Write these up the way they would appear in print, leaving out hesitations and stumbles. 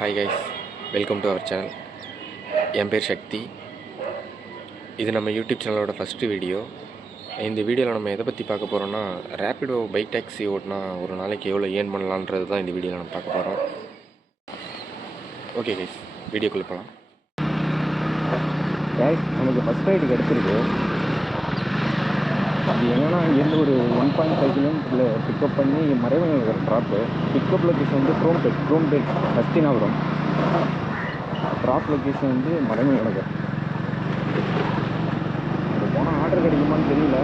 Hi guys, welcome to our channel. என் பேர் சக்தி. இது நம்ம யூடியூப் சேனலோட ஃபஸ்ட்டு வீடியோ. இந்த வீடியோவில் நம்ம எதை பற்றி பார்க்க போகிறோம்னா, ரேப்பிடோ பைக் டாக்ஸி ஓட்டினா ஒரு நாளைக்கு எவ்வளோ ஏர்ன் பண்ணலான்றது தான் இந்த வீடியோவில் நம்ம பார்க்க போகிறோம். ஓகே கைஸ், வீடியோக்குள்ளே போகலாம். நமக்கு ஃபஸ்ட் ரைடு கிடச்சிருக்கு. அது என்னென்னா இங்கேருந்து ஒரு 1.5 கிலோமீட்டரில் பிக்கப் பண்ணி மறைவநகர் ட்ராப்பு. பிக்கப் லொக்கேஷன் வந்து குரோம்பேட் ஹஸ்தினாபுரம். ட்ராப் லொக்கேஷன் வந்து மறைவநகர். அது போனால் ஆர்டர் கிடைக்குமான்னு தெரியல.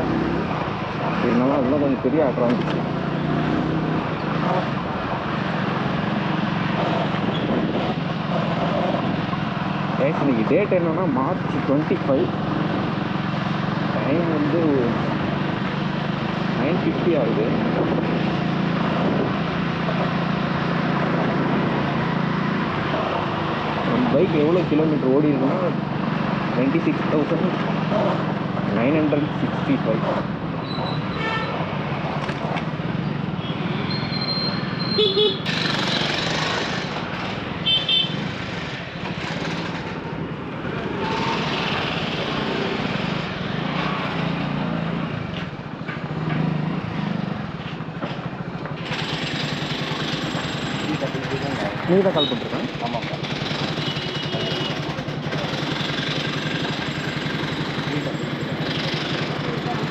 இருந்தாலும் அதெல்லாம் கொஞ்சம் பெரிய ஆர்டராக இருந்துச்சு. இன்னைக்கு டேட் என்னென்னா March 25. டைம் வந்து 9:50 ஆகுது. நம்ம பைக் எவ்வளோ கிலோமீட்டர் ஓடி இருக்குன்னா 26,965. நீ தான் கால் பண்ணிருக்கேன். ஆமாம் சார்.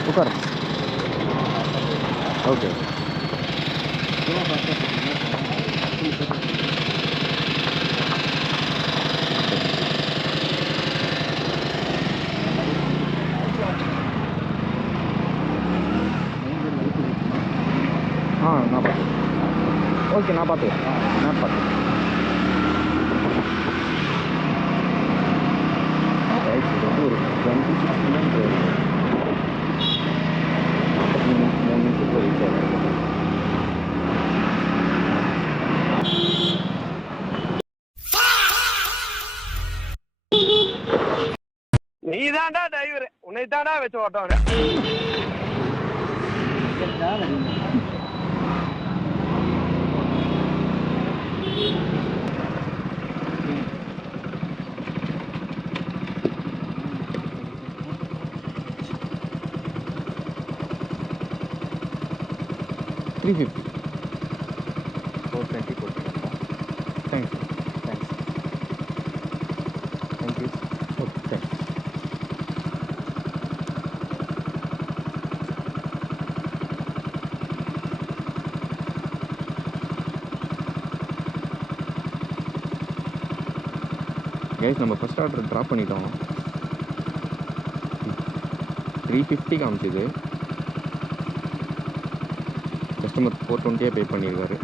உட்கார. ஓகே. நான் பார்த்து. ஓகே, நான் பார்த்துக்கிறேன். நான் பார்த்து. இது வந்து ஒரு 26 கிலோமீட்டர் 3 நிமிஷத்தில் ரீச் ஆகும். நீ தாண்டா டிரைவர், உன்னை தாண்டா வச்சு ஓட்டவன. $350. 420 போட்டுருக்கா? Thanks. Thank you. Okay, thanks. Guys, நம்ம ஃபஸ்ட் ஆர்டர் ட்ராப் பண்ணிட்டோம். 350 காமிச்சிது. கஸ்டமர் 420 பே பண்ணியிருக்காரு.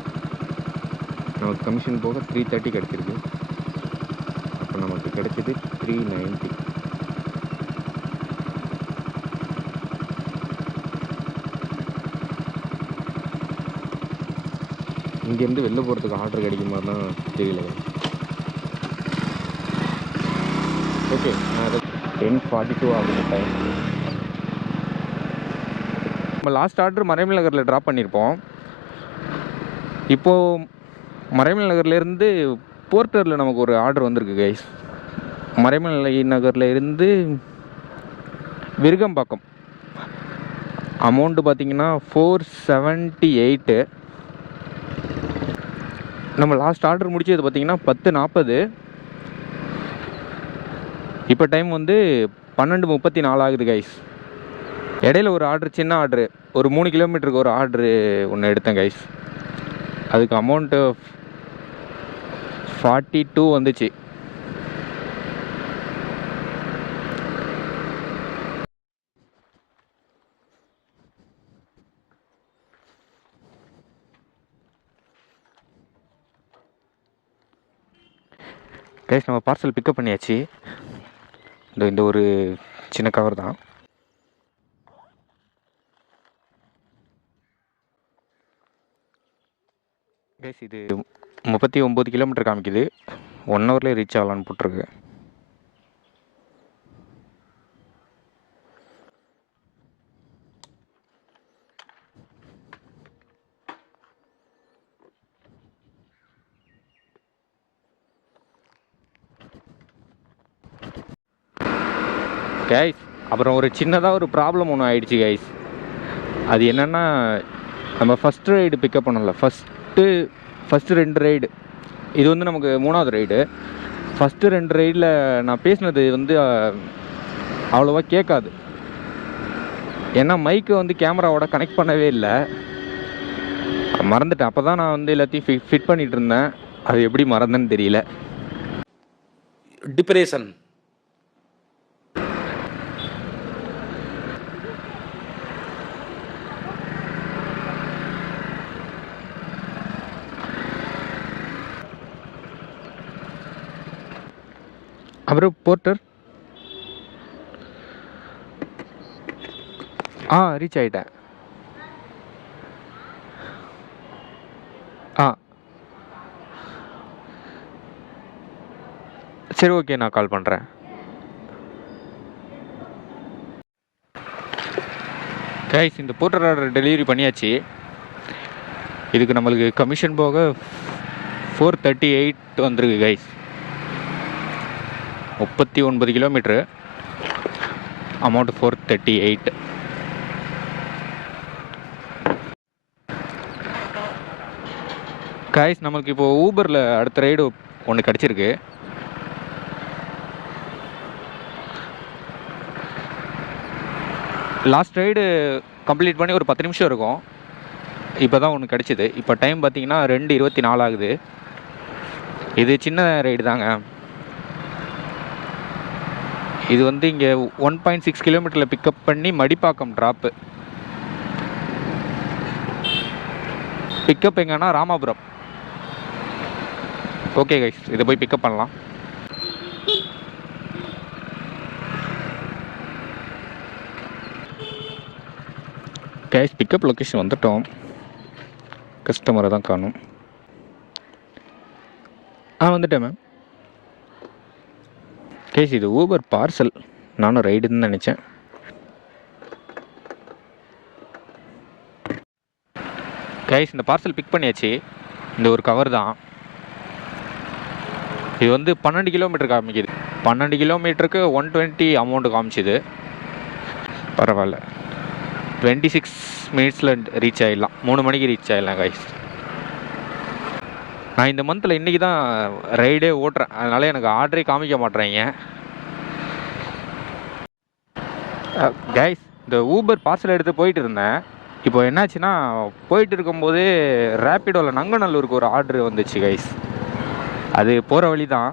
நமக்கு கமிஷன் போக 330 கிடச்சிருக்கு. அப்போ நமக்கு கிடைச்சது 390. இங்கேருந்து வெளில போகிறதுக்கு ஆர்டர் கிடைக்குமா தான் தெரியல. ஓகே, 10:42 ஆகுது டைம். நம்ம லாஸ்ட் ஆர்டர் மறைமல் நகரில் ட்ராப் பண்ணியிருப்போம். இப்போது மறைமல் நகர்லேருந்து போர்ட்டரில் நமக்கு ஒரு ஆர்டர் வந்திருக்கு கைஸ். மறைமல் நகரில் இருந்து விருகம்பாக்கம். அமௌண்ட்டு பார்த்திங்கன்னா 478. நம்ம லாஸ்ட் ஆர்டர் முடிச்சது பார்த்திங்கன்னா 10:40. இப்போ டைம் வந்து 12:34 ஆகுது கைஸ். இடையில ஒரு ஆர்டர், சின்ன ஆர்டரு, ஒரு 3 கிலோமீட்டருக்கு ஒரு ஆர்டரு ஒன்று எடுத்தேன் கைஸ். அதுக்கு அமௌண்ட்டு 42 வந்துச்சு. கைஸ், நம்ம பார்சல் பிக்கப் பண்ணியாச்சு. இந்த ஒரு சின்ன கவர் தான். கைஸ், இது 39 கிலோமீட்டர் காமிக்குது. 1 ஹவர்லேயே ரீச் ஆகலான்னு போட்டிருக்கு. கைஸ் அப்புறம் ஒரு சின்னதாக ஒரு ப்ராப்ளம் ஒன்று ஆயிடுச்சு கைஸ். அது என்னென்னா, நம்ம ஃபஸ்ட்டு ரைடு பிக்கப் பண்ணல. ஃபஸ்ட்டு 2 ரைடு, இது வந்து நமக்கு 3வது ரைடு. ஃபஸ்ட்டு 2 ரைடில் நான் பேசினது வந்து அவ்வளோவா கேட்காது. ஏன்னா மைக்கை வந்து கேமராவோட கனெக்ட் பண்ணவே இல்லை, மறந்துட்டேன். அப்போ தான் நான் வந்து எல்லாத்தையும் ஃபிட் பண்ணிகிட்டு இருந்தேன். அது எப்படி மறந்தேன்னு தெரியல. டிப்ரெஷன். அப்புறம் போர்ட்டர் ரீச் ஆகிட்டேன். சரி, ஓகே, நான் கால் பண்ணுறேன். கைஸ், இந்த போர்ட்டர் ஆர்டர் டெலிவரி பண்ணியாச்சு. இதுக்கு நம்மளுக்கு கமிஷன் போக 438 வந்திருக்கு கைஸ். 39 kilometre, amount 438. கைஸ், நம்மளுக்கு இப்போது ஊபரில் அடுத்த ரைடு ஒன்று கிடச்சிருக்கு. லாஸ்ட் ரைடு கம்ப்ளீட் பண்ணி ஒரு 10 நிமிஷம் இருக்கும். இப்போ தான் ஒன்று கிடச்சிது. இப்போ டைம் பார்த்தீங்கன்னா 2:24 ஆகுது. இது சின்ன ரைடு தாங்க. இது வந்து இங்கே 1.6 கிலோமீட்டரில் பிக்கப் பண்ணி மடிப்பாக்கம் ட்ராப்பு. பிக்கப் எங்கன்னா ராமாபுரம். ஓகே கைஸ், இதை போய் பிக்கப் பண்ணலாம். கைஸ், பிக்கப் லொக்கேஷன் வந்துட்டோம். கஸ்டமரை தான் காணும். வந்துட்டேன் மேம். கைஸ், இது ஊபர் பார்சல். நானும் ரைடுன்னு நினச்சேன். கைஸ், இந்த பார்சல் பிக் பண்ணியாச்சு. இந்த ஒரு கவர் தான். இது வந்து 12 கிலோமீட்டர் காமிக்குது. 12 கிலோமீட்டருக்கு 120 அமௌண்ட்டு காமிச்சிது. பரவாயில்ல, 26 மினிட்ஸில் ரீச் ஆகிடலாம். 3 மணிக்கு ரீச் ஆகிடலாம் கைஸ். நான் இந்த மந்தில் இன்றைக்கி தான் ரைடே ஓட்டுறேன், அதனால் எனக்கு ஆர்டரே காமிக்க மாட்டேறீங்க கைஸ். இந்த ஊபர் பார்சல் எடுத்து போயிட்டு இருந்தேன். இப்போ என்னாச்சுன்னா, போயிட்டு இருக்கும்போது ரேப்பிடோவில் நங்கநல்லூருக்கு ஒரு ஆர்டர் வந்துச்சு கைஸ். அது போகிற வழி தான்,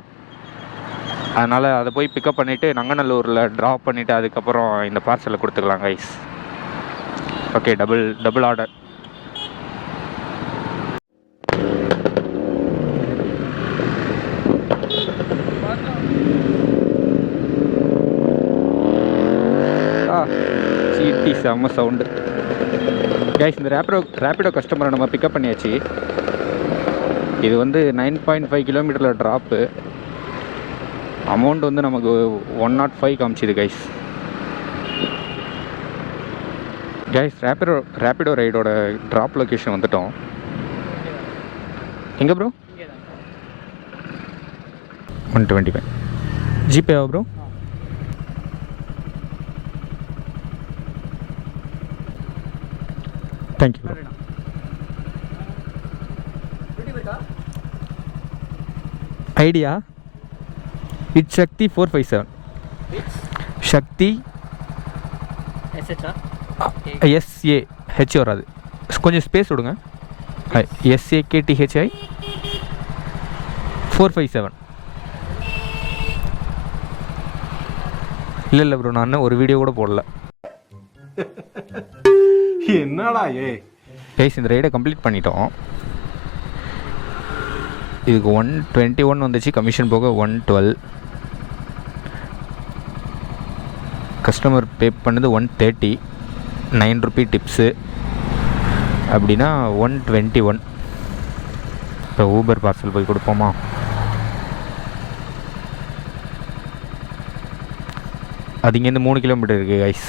அதனால் அதை போய் பிக்கப் பண்ணிவிட்டு நங்கநல்லூரில் ட்ராப் பண்ணிவிட்டு அதுக்கப்புறம் இந்த பார்சலை கொடுத்துக்கலாம் கைஸ். Okay, double order. சீட்டி செம்ம சவுண்டு கைஸ். இந்த ரேப்பிடோ கஸ்டமரை நம்ம பிக்கப் பண்ணியாச்சு. இது வந்து 9.5 கிலோமீட்டரில் ட்ராப்பு. அமௌண்ட் வந்து நமக்கு 105 காமிச்சிது கைஸ். கைஸ், ரேப்பிடோ ரைடோட ட்ராப் லொக்கேஷன் வந்துட்டோம். எங்கே ப்ரோ? 125. ஜிபேவா bro? Thank you bro. Idea it's Sakthi 457. Sakthi SAH வராது, கொஞ்சம் ஸ்பேஸ் விடுங்க. SAKTHI 457. இல்லை ப்ரோ, நான் ஒரு வீடியோ கூட போடல. என்னடா கைஸ், இந்த ரைடை கம்ப்ளீட் பண்ணிட்டோம். இதுக்கு 121 வந்துச்சு, கமிஷன் போக 112. கஸ்டமர் பே பண்ணது 130, 9 ரூபி டிப்ஸு, அப்படின்னா 121. இப்போ ஊபர் பார்சல் போய் கொடுப்போமா? அது இங்கேருந்து 3 கிலோமீட்டர் இருக்குது கைஸ்.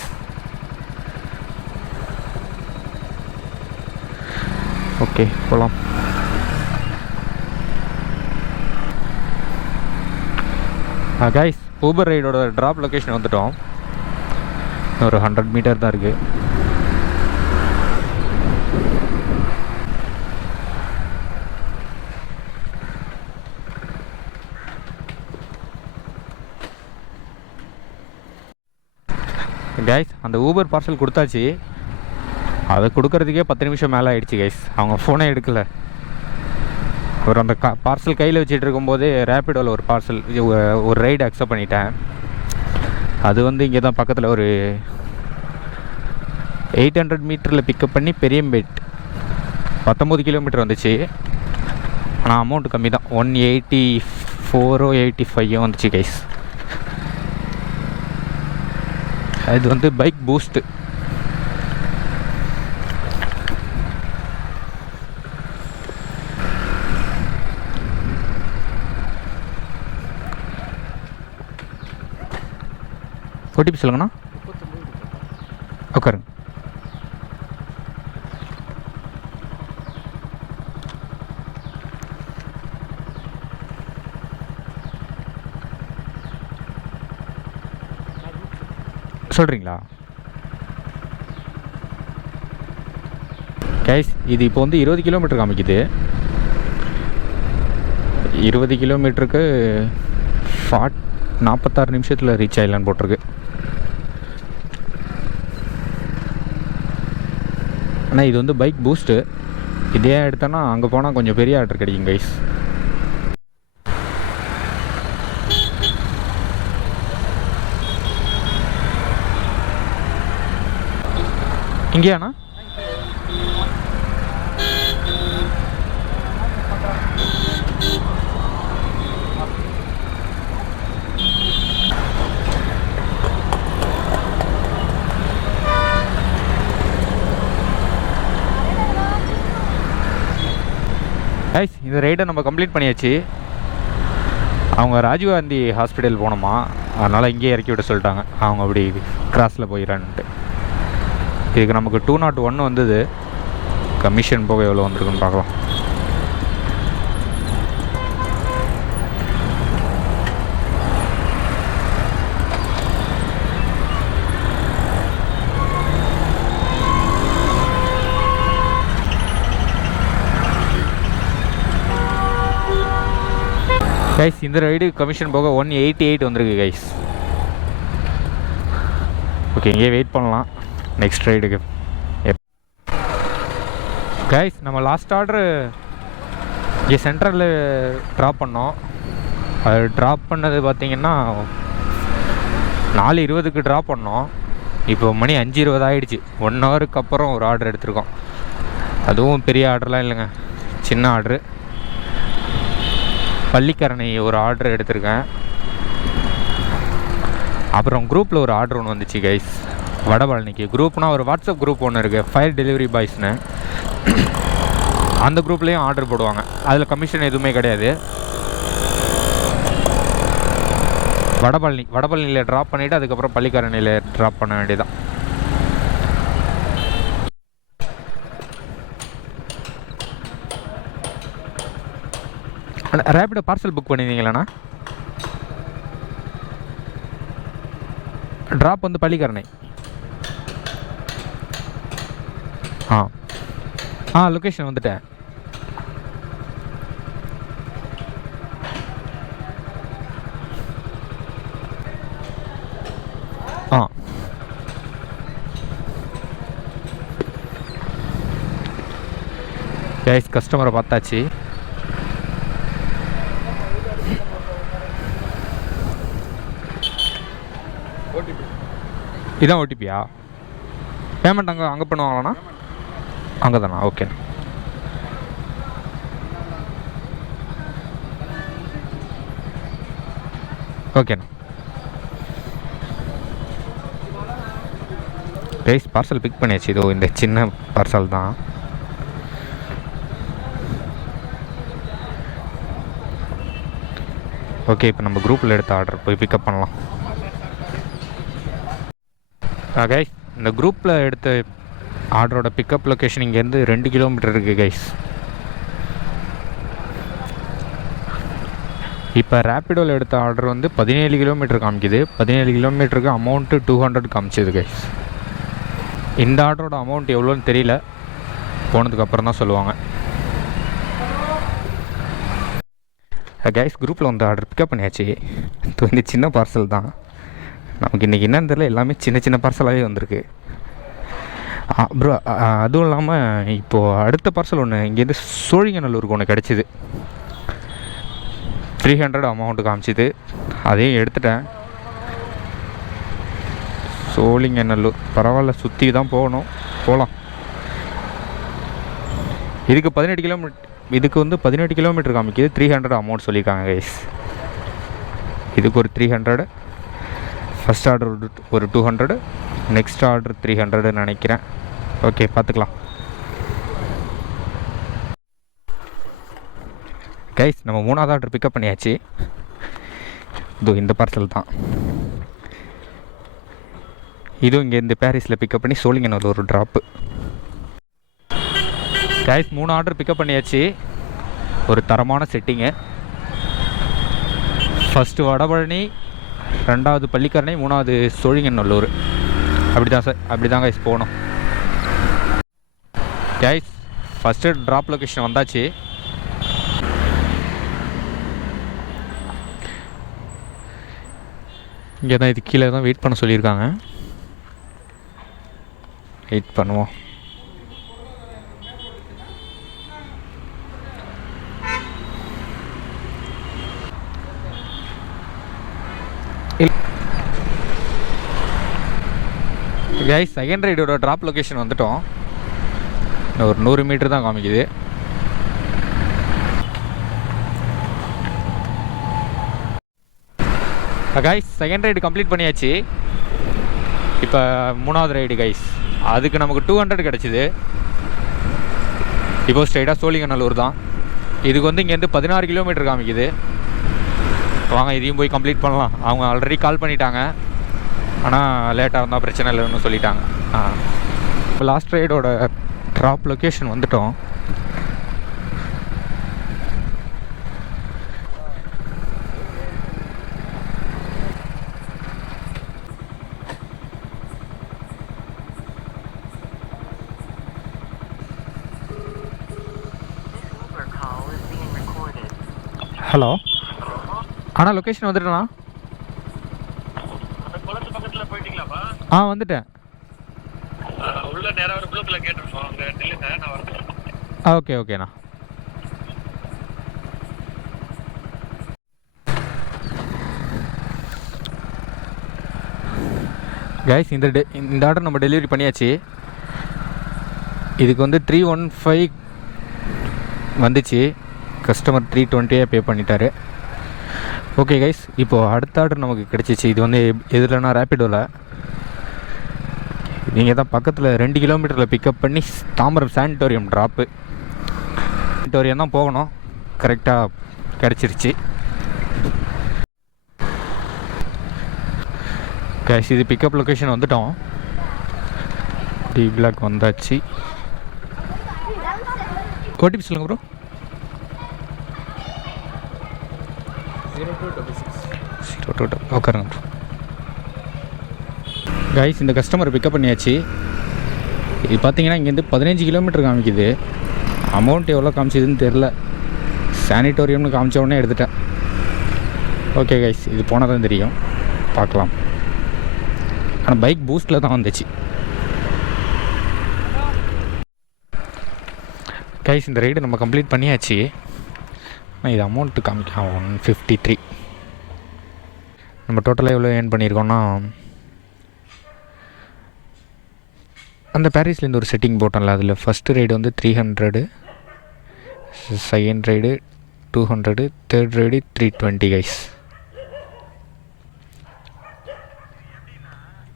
ஓகே, போகலாம். கைஸ், ஊபர் ரைடோட ட்ராப் லொக்கேஷன் வந்துட்டோம். ஒரு 100 மீட்டர் தான் இருக்குது. கைஸ் அந்த ஊபர் பார்சல் கொடுத்தாச்சு. அதை கொடுக்கறதுக்கே 10 நிமிஷம் மேலே ஆகிடுச்சு கைஸ். அவங்க ஃபோனே எடுக்கலை. ஒரு அந்த பார்சல் கையில் வச்சுட்டு இருக்கும்போதே ரேப்பிடோவில் ஒரு பார்சல் ஒரு ரைடு அக்செப்ட் பண்ணிட்டேன். அது வந்து இங்கே தான் பக்கத்தில் ஒரு 800 மீட்டரில் பிக்கப் பண்ணி பெரியம்பேட் 19 கிலோமீட்டர் வந்துச்சு. ஆனால் அமௌண்ட் கம்மி தான், 184 85 வந்துச்சு கைஸ். இது வந்து பைக் பூஸ்ட்டு. ஓடிபி சொல்லுங்கண்ணா. உட்காருங்க. சொல்கிறீங்களா? கைஸ் இது இப்போ வந்து 20 கிலோமீட்டர் காமிக்குது. 20 கிலோமீட்டருக்கு 46 நிமிஷத்தில் ரீச் ஆகிடலான்னு போட்டிருக்கு. ஆனால் இது வந்து பைக் பூஸ்ட்டு. இதே எடுத்தோன்னா அங்கே போனால் கொஞ்சம் பெரிய ஆர்டர் கிடைக்கும் கைஸ். இங்கேயாண்ணா? கைஸ் இந்த ரைடை நம்ம கம்ப்ளீட் பண்ணியாச்சு. அவங்க ராஜீவ்காந்தி ஹாஸ்பிட்டல் போனோமா, அதனால் இங்கேயே இறக்கி விட சொல்லிட்டாங்க. அவங்க அப்படி கிராஸில் போயிடறான்ட்டு. இதுக்கு நமக்கு 201 வந்தது. கமிஷன் போக எவ்வளோ வந்திருக்குன்னு பார்க்கலாம். கைஸ் இந்த ரைடு கமிஷன் போக 188 வந்திருக்கு கைஸ். ஓகே, இங்கே வெயிட் பண்ணலாம் நெக்ஸ்ட் ரைடுக்கு. கைஸ் நம்ம லாஸ்ட் ஆர்டரு இங்கே சென்ட்ரலில் ட்ராப் பண்ணோம். அது ட்ராப் பண்ணது பார்த்திங்கன்னா 4:20க்கு ட்ராப் பண்ணோம். இப்போ மணி 5:20 ஆகிடுச்சு. 1 ஹவருக்கு அப்புறம் ஒரு ஆர்டர் எடுத்திருக்கோம். அதுவும் பெரிய ஆர்டர்லாம் இல்லைங்க, சின்ன ஆர்டரு. பள்ளிக்கரணை ஒரு ஆர்டர் எடுத்திருக்கேன். அப்புறம் குரூப்பில் ஒரு ஆர்டர் ஒன்று வந்துச்சு கைஸ், வடபழனிக்கு. குரூப்னால் ஒரு வாட்ஸ்அப் குரூப் ஒன்று இருக்குது, ஃபயர் டெலிவரி பாய்ஸ்னு. அந்த குரூப்லேயும் ஆர்டர் போடுவாங்க. அதில் கமிஷன் எதுவுமே கிடையாது. வடபழனியில் ட்ராப் பண்ணிவிட்டு அதுக்கப்புறம் பள்ளிக்கரணையில் ட்ராப் பண்ண வேண்டியதான். ரேபிடோ பார்சல் புக் பண்ணியிருந்தீங்களாண்ணா? ட்ராப் வந்து பள்ளிக்கரணை. லொக்கேஷன் வந்துட்டேன். கைஸ் கஸ்டமரை பார்த்தாச்சு. இதான் ஓடிபியா? பேமெண்ட் அங்கே பண்ணுவாங்களாண்ணா? அங்கே தானா? ஓகே. ஓகேண்ணா. கைஸ் பார்சல் பிக் பண்ணியாச்சு. இதோ இந்த சின்ன பார்சல் தான். ஓகே, இப்போ நம்ம குரூப்பில் எடுத்த ஆர்டர் போய் பிக்கப் பண்ணலாம். கைஸ் இந்த குரூப்பில் எடுத்த ஆர்டரோட பிக்கப் லொக்கேஷன் இங்கேருந்து 2 கிலோமீட்டர் இருக்குது கைஸ். இப்போ ரேப்பிடோவில் எடுத்த ஆர்டர் வந்து 17 கிலோமீட்டர் காமிக்குது. 17 கிலோமீட்டருக்கு அமௌண்ட்டு 200 காமிச்சிது கைஸ். இந்த ஆர்டரோட அமௌண்ட் எவ்வளோன்னு தெரியல, போனதுக்கப்புறம் தான் சொல்லுவாங்க. கைஸ் குரூப்பில் வந்து ஆர்டர் பிக்கப் பண்ணியாச்சு. இந்த சின்ன பார்சல் தான் நமக்கு இன்றைக்கி என்னன்னு தெரியல, எல்லாமே சின்ன சின்ன பார்சலாகவே வந்திருக்கு ப்ரோ. அதுவும் இல்லாமல் இப்போது அடுத்த பார்சல் ஒன்று இங்கேருந்து சோழிங்கநல்லூருக்கு ஒன்று கிடச்சிது. 300 அமௌண்ட்டு காமிச்சிது, அதையும் எடுத்துட்டேன். சோழிங்கநல்லூர் பரவாயில்ல, சுற்றி தான் போகலாம். இதுக்கு 18 கிலோமீட்டர், இதுக்கு வந்து 18 கிலோமீட்டர் காமிக்குது. 300 அமௌண்ட் சொல்லியிருக்காங்க கைஸ். இதுக்கு ஒரு 300, ஃபஸ்ட் ஆர்டர் ஒரு 200, நெக்ஸ்ட் ஆர்டர் 300 நினைக்கிறேன். ஓகே, பார்த்துக்கலாம் கைஸ். நம்ம 3வது ஆர்டர் பிக்கப் பண்ணியாச்சு. இந்த பார்சல் தான் இதுவும் இங்கேருந்து பாரிஸில் பிக்கப் பண்ணி சோழிங்கநல்லூர் ஒரு ட்ராப்பு. கைஸ் 3 ஆர்டர் பிக்கப் பண்ணியாச்சு. ஒரு தரமான செட்டிங்கு. ஃபஸ்ட்டு வடபழனி, 2வது பள்ளிக்கரணை, 3வது சோழிங்கநல்லூர். அப்படி தான் கைஸ் போகணும். கைஸ் ஃபஸ்ட்டு ட்ராப் லொக்கேஷன் வந்தாச்சு. இங்கே தான், இது கீழே தான் வெயிட் பண்ண சொல்லியிருக்காங்க. வெயிட் பண்ணுவோம். கைஸ் செகண்ட் ரைடோட ட்ராப் லொக்கேஷன் வந்துட்டோம். ஒரு 100 மீட்டர் தான் காமிக்குது. கைஸ் செகண்ட் ரைடு கம்ப்ளீட் பண்ணியாச்சு. இப்போ 3வது ரைடு கைஸ். அதுக்கு நமக்கு 200 கிடச்சிது. இப்போ ஸ்ட்ரைட்டாக சோழிங்கநல்லூர் தான். இதுக்கு வந்து இங்கேருந்து 16 கிலோமீட்டர் காமிக்குது. வாங்க இதையும் போய் கம்ப்ளீட் பண்ணலாம். அவங்க ஆல்ரெடி கால் பண்ணிட்டாங்க, ஆனால் லேட்டாக இருந்தால் பிரச்சனை இல்லைன்னு சொல்லிட்டாங்க. இப்போ லாஸ்ட் ரைடோட ட்ராப் லொக்கேஷன் வந்துட்டோம். ஹலோ அண்ணா, லொக்கேஷன் வந்துட்டேண்ணா. வந்துட்டேன். உள்ள நேரா ஒரு ப்ளூ கலர் கேட் இருக்கும், அங்க நில்லுங்க, நான் வரேன். ஓகேண்ணா. கைஸ் இந்த ஆர்டர் நம்ம டெலிவரி பண்ணியாச்சு. இதுக்கு வந்து 315 வந்துச்சு. கஸ்டமர் 320 பே பண்ணிட்டாரு. ஓகே கைஸ், இப்போது அடுத்த ஆர்டர் நமக்கு கிடச்சிச்சு. இது வந்து எதுலன்னா ரேப்பிடோவில். நீங்கள் தான் பக்கத்தில் 2 கிலோமீட்டரில் பிக்கப் பண்ணி தாம்பரம் சானிட்டோரியம் ட்ராப்பு. சானிட்டோரியம் தான் போகணும். கரெக்டாக கிடச்சிருச்சு. கைஸ் இது பிக்கப் லொக்கேஷன் வந்துட்டோம். டி பிளாக் வந்தாச்சு. ஓடிபி சொல்லுங்கள் ப்ரோ. 0266 உட்காருங்க. கைஸ் இந்த கஸ்டமரை பிக்கப் பண்ணியாச்சு. இது பார்த்தீங்கன்னா இங்கேருந்து 15 கிலோமீட்டர் காமிக்குது. அமௌண்ட் எவ்வளோ காமிச்சிதுன்னு தெரில. சானிட்டோரியம்னு காமிச்ச உடனே எடுத்துட்டேன். ஓகே கைஸ், இது போனால் தான் தெரியும், பார்க்கலாம். ஆனால் பைக் பூஸ்ட்டில் தான் வந்துச்சு. கைஸ் இந்த ரைடு நம்ம கம்ப்ளீட் பண்ணியாச்சு. ஆனால் இது அமௌண்ட்டு காமிக்கலாம் 153. நம்ம டோட்டலாக எவ்வளோ ஏர்ன் பண்ணியிருக்கோம்னா, அந்த பாரிஸ்லேருந்து ஒரு செட்டிங் போட்டோம்ல, அதில் ஃபஸ்ட்டு ரைடு வந்து 300, second ride 200, third ride 320 guys.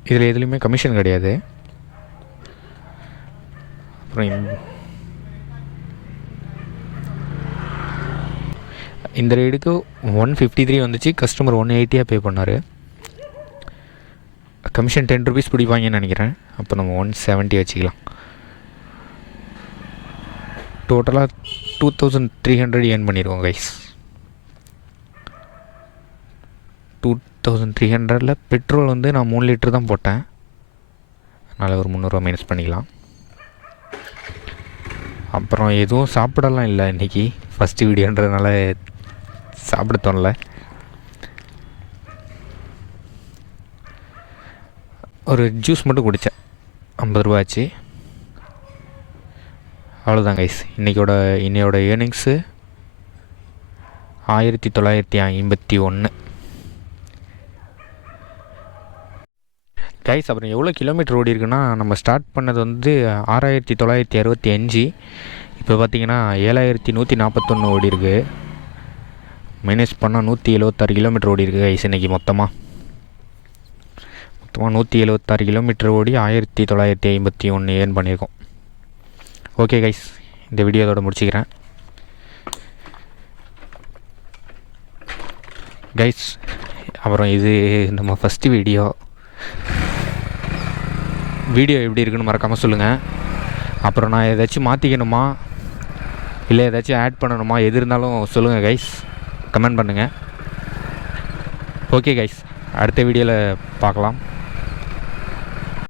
இதில் எதுலேயுமே கமிஷன் கிடையாது. அப்புறம் இந்த ரைடுக்கு 153 வந்துச்சு. கஸ்டமர் 180 பே பண்ணார். கமிஷன் 10 ருபீஸ் பிடிப்பாங்கன்னு நினைக்கிறேன். அப்போ நம்ம 170 வச்சுக்கலாம். டோட்டலாக 2300 ஏர்ன் பண்ணியிருக்கோம் கைஸ். 2300. பெட்ரோல் வந்து நான் 3 லிட்டர் தான் போட்டேன், அதனால் ஒரு 300 மைனஸ் பண்ணிக்கலாம். அப்புறம் எதுவும் சாப்பிடலாம் இல்லை, இன்றைக்கி ஃபஸ்ட்டு வீடியோன்றதுனால சாப்பிட தோணல. ஒரு ஜூஸ் மட்டும் குடித்தேன், 50 ரூபா ஆச்சு. அவ்வளோதான் கைஸ். இன்னையோட ஏர்னிங்ஸு 1951 கைஸ். அப்புறம் எவ்வளோ கிலோமீட்டர் ஓடி இருக்குன்னா, நம்ம ஸ்டார்ட் பண்ணது வந்து 6965, இப்போ பார்த்தீங்கன்னா 7141 ஓடி இருக்குது. மைனஸ் பண்ணால் 176 கிலோமீட்டர் ஓடி இருக்குது கைஸ். இன்றைக்கி மொத்தமாக 176 கிலோமீட்டர் ஓடி 1951 ஏர்ன் பண்ணியிருக்கோம். ஓகே கைஸ், இந்த வீடியோ அதோட முடிச்சுக்கிறேன் கைஸ். அப்புறம் இது நம்ம ஃபஸ்ட்டு வீடியோ எப்படி இருக்குன்னு மறக்காமல் சொல்லுங்கள். அப்புறம் நான் ஏதாச்சும் மாற்றிக்கணுமா இல்லை ஏதாச்சும் ஆட் பண்ணணுமா, எது இருந்தாலும் சொல்லுங்கள் கைஸ், கமெண்ட் பண்ணுங்கள். ஓகே கைஸ், அடுத்த வீடியோவில் பார்க்கலாம்.